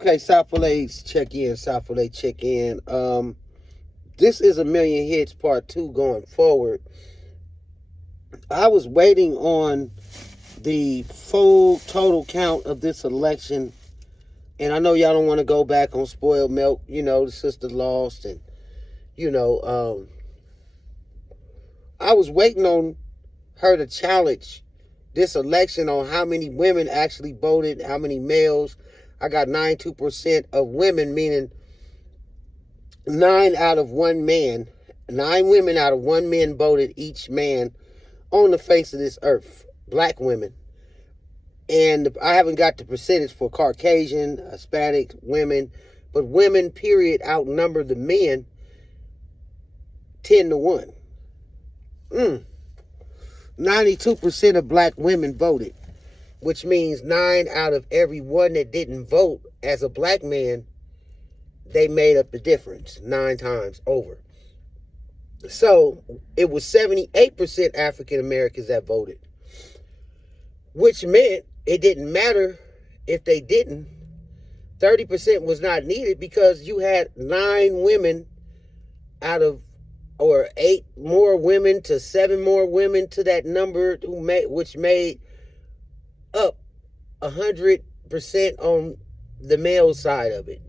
Okay, South Fillets check in. South Fillet check in. This is a million hits part 2 going forward. I was waiting on the full total count of this election, and I know y'all don't want to go back on spoiled milk. You know, the sister lost, and I was waiting on her to challenge this election on how many women actually voted, how many males. I got 92% of women, meaning 9 out of 1 man, 9 women out of 1 man voted each man on the face of this earth, black women. And I haven't got the percentage for Caucasian, Hispanic women, but women, period, outnumber the men 10-1. 92% of black women voted, which means 9 out of every 1 that didn't vote as a black man, they made up the difference 9 times over. So it was 78% African Americans that voted, which meant it didn't matter if they didn't. 30% was not needed because you had 9 women out of, or 8 more women to 7 more women to that number which made up 100% on the male side of it.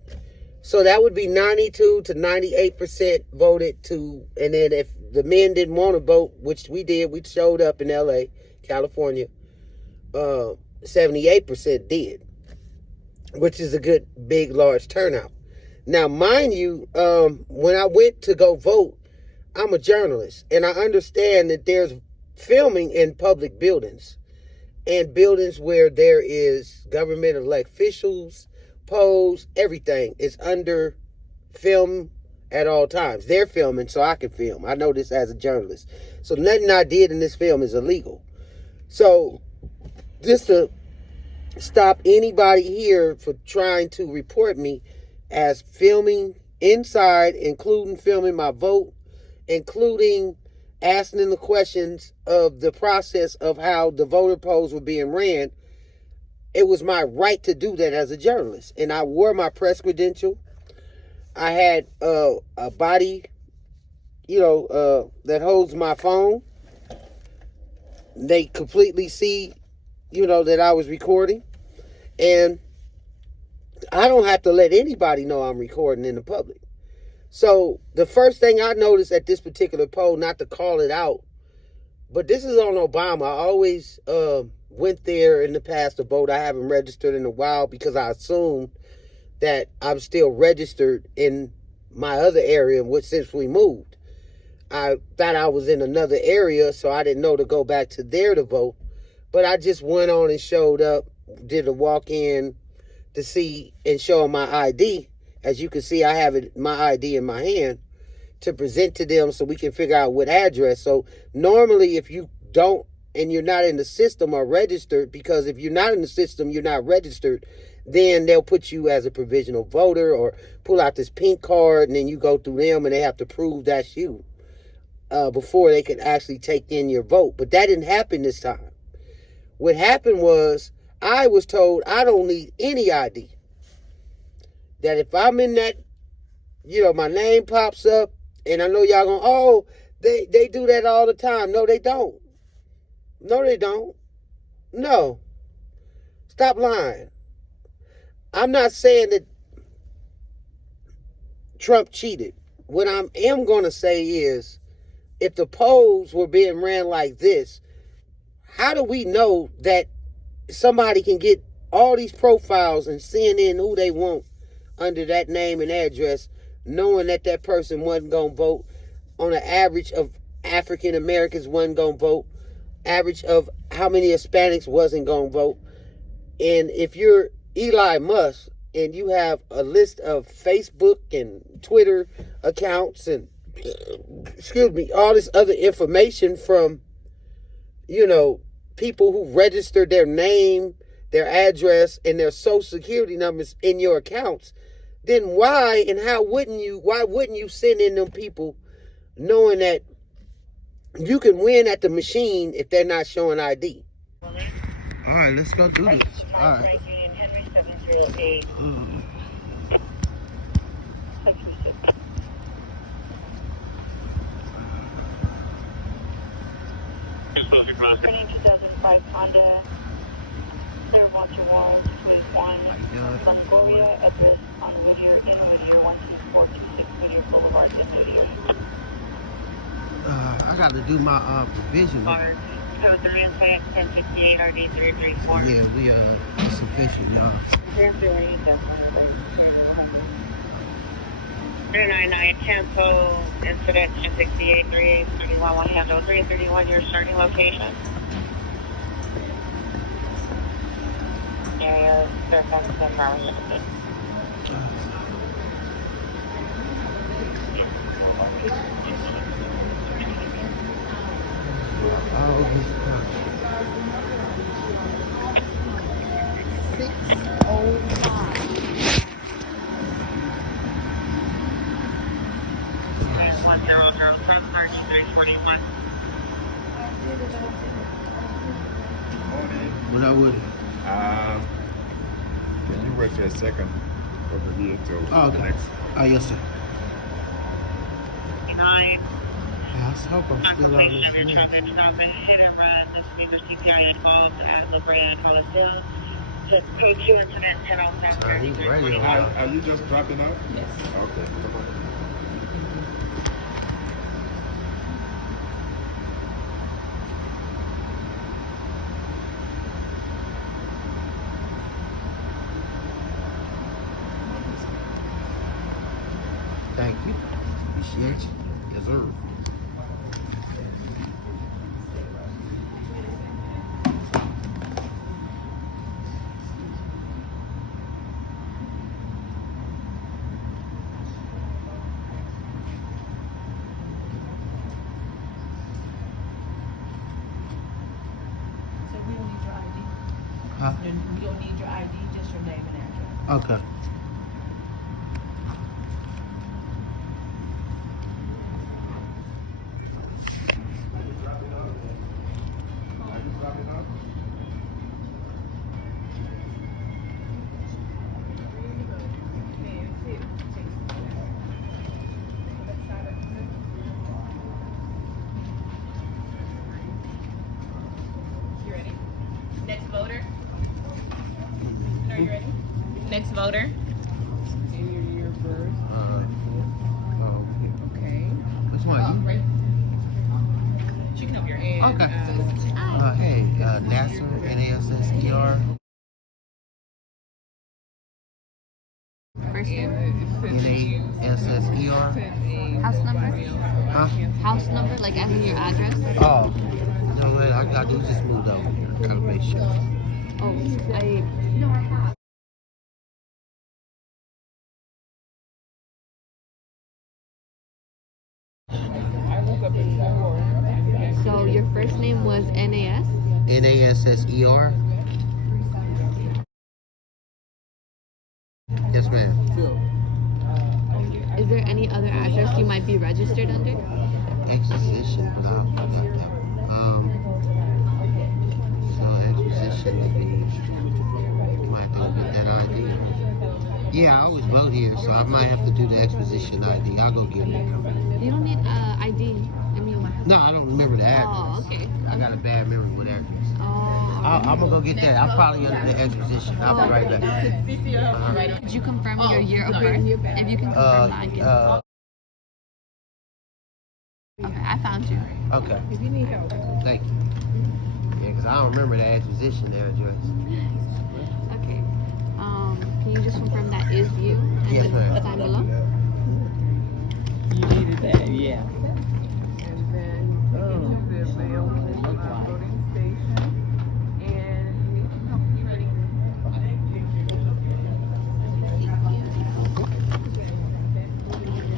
So that would be 92 to 98% voted to, and then if the men didn't want to vote, which we did, we showed up in LA, California, 78% did, which is a good, big, large turnout. Now, mind you, when I went to go vote, I'm a journalist, and I understand that there's filming in public buildings and buildings where there is government elect officials, polls, everything is under film at all times. They're filming so I can film. I know this as a journalist. So nothing I did in this film is illegal. So just to stop anybody here for trying to report me as filming inside, including filming my vote, including asking the questions of the process of how the voter polls were being ran, it was my right to do that as a journalist. And I wore my press credential. I had a body, that holds my phone. They completely see, that I was recording. And I don't have to let anybody know I'm recording in the public. So the first thing I noticed at this particular poll, not to call it out, but this is on Obama. I always went there in the past to vote. I haven't registered in a while because I assumed that I'm still registered in my other area, which since we moved. I thought I was in another area, so I didn't know to go back to there to vote. But I just went on and showed up, did a walk-in to see and show them my ID. As you can see, I have my ID in my hand to present to them so we can figure out what address. So normally if you don't, and you're not in the system or registered, because if you're not in the system, you're not registered, then they'll put you as a provisional voter or pull out this pink card, and then you go through them and they have to prove that's you before they can actually take in your vote. But that didn't happen this time. What happened was I was told I don't need any ID. That if I'm in that, my name pops up, and I know y'all going, oh, they do that all the time. No, they don't. No, they don't. No. Stop lying. I'm not saying that Trump cheated. What I am going to say is, if the polls were being ran like this, how do we know that somebody can get all these profiles and CNN who they want under that name and address, knowing that that person wasn't going to vote, on an average of African Americans wasn't going to vote, average of how many Hispanics wasn't going to vote. And if you're Eli Musk and you have a list of Facebook and Twitter accounts and, all this other information from, people who registered their name, their address, and their social security numbers in your accounts, then why wouldn't you send in them people knowing that you can win at the machine if they're not showing ID? All right, let's go do this. All right. Returning 2005 Honda. Clear 121, Suite 1, Mongolia, address on Whittier, in Whittier, 12426 Whittier Boulevard, in Whittier. I got to do my provision. Code 3 and 1068 RD 334. Yeah, it's official, y'all. 399 cancel incident 268 3831 1 handle 331 your starting location. Area Fairfax 10 hours limited. What I would. Can you wait for a second over here till Oh, the okay. next? Oh, yes, sir. 9. I hope I'm still on Confirmation this of your list. traffic stop and hit and run. This speaker CPI involved at La Brea and Hollis Hills. Code 2 incident 10 on south. He's ready. Are you just dropping off? Yes. Okay, come on. Thank you. Appreciate you. Yes, sir. So we don't need your ID. Huh? We don't need your ID, just your name and address. Okay. You ready? Next voter. Are you ready? Next voter. Your year of birth. Okay. Which one? Right. She can over your hand. Okay. Hey, Nasser, N-A-S-S-E-R. First name? N-A-S-S-E-R. House number? Huh? House number, like as in your address? Oh. No, wait, I do just moved over here. Kind of make sure. Oh, so your first name was N-A-S? N-A-S-S-E-R. Yes, ma'am. Is there any other address you might be registered under? Exposition. No, not that one. So exposition would be, might have to get that ID. Yeah, I always vote here, so I might have to do the exposition ID. I'll go get it. You don't need ID. I mean, No, I don't remember the address. oh, okay. I got a bad memory with address. Oh. I'm gonna go get that. I'm probably under the exposition. I'll be right back. Could you confirm your year of birth? If you can confirm that, I can. Okay, I found you. Okay. If you need help. Thank you. Yeah, because I don't remember the exposition address. Okay. Can you just confirm that is you? And Yes, then ma'am. sign below? You needed that, yeah. And then you can the voting station. And you need some help. You ready?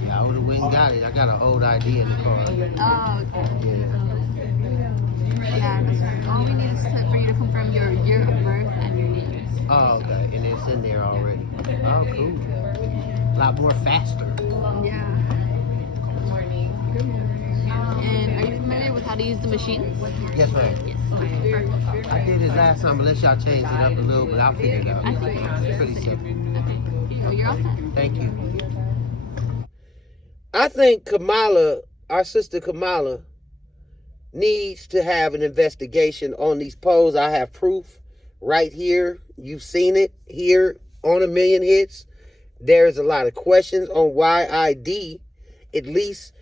Yeah, I would have went and got it. I got an old ID in the car. Oh, okay. Yeah. Yeah, 'cause all we need is for you to confirm your year of birth and your name. Oh, okay. And it's in there already. Oh, cool. A lot more faster. Yeah. Good morning. Good morning. And are you familiar with how to use the machine? Yes, ma'am. Yes. Okay, perfect. I did it last time, but let y'all change it up a little, but I'll figure it out. I think It's pretty simple. Okay. Oh, you're all set. Thank you. I think Kamala, our sister Kamala, needs to have an investigation on these polls. I have proof right here. You've seen it here on A Million Hits. There's a lot of questions on why ID, at least,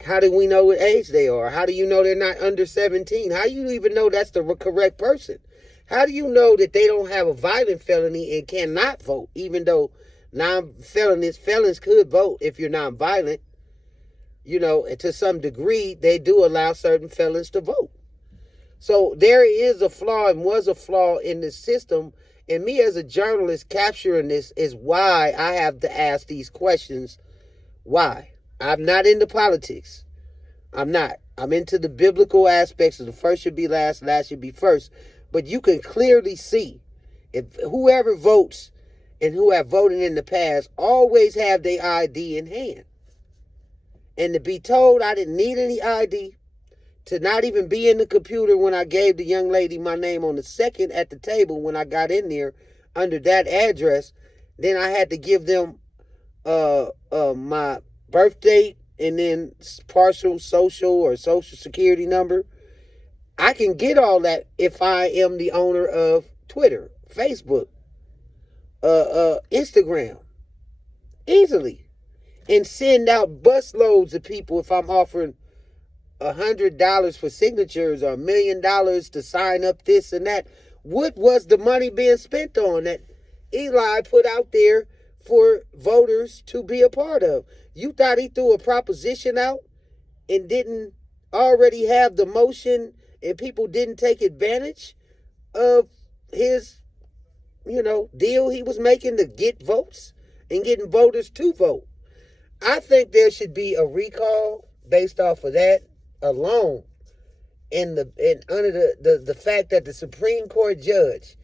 how do we know what age they are? How do you know they're not under 17? How do you even know that's the correct person? How do you know that they don't have a violent felony and cannot vote, even though felons could vote if you're non-violent? You know, to some degree, they do allow certain felons to vote. So there is a flaw and was a flaw in the system. And me as a journalist capturing this is why I have to ask these questions. Why? I'm not into politics. I'm not. I'm into the biblical aspects of the first should be last, last should be first. But you can clearly see if whoever votes and who have voted in the past always have their ID in hand. And to be told I didn't need any ID, to not even be in the computer when I gave the young lady my name on the second at the table when I got in there under that address, then I had to give them my birth date and then partial social or social security number. I can get all that if I am the owner of Twitter, Facebook, Instagram, easily, and send out busloads of people if I'm offering $100 for signatures or $1 million to sign up this and that. What was the money being spent on that Eli put out there for voters to be a part of? You thought he threw a proposition out and didn't already have the motion and people didn't take advantage of his, deal he was making to get votes and getting voters to vote? I think there should be a recall based off of that alone, and under the fact that the Supreme Court judge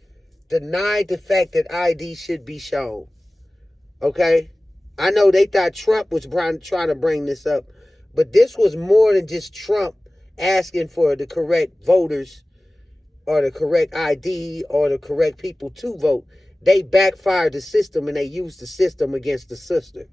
denied the fact that ID should be shown. Okay, I know they thought Trump was trying to bring this up, but this was more than just Trump asking for the correct voters or the correct ID or the correct people to vote. They backfired the system and they used the system against the sister.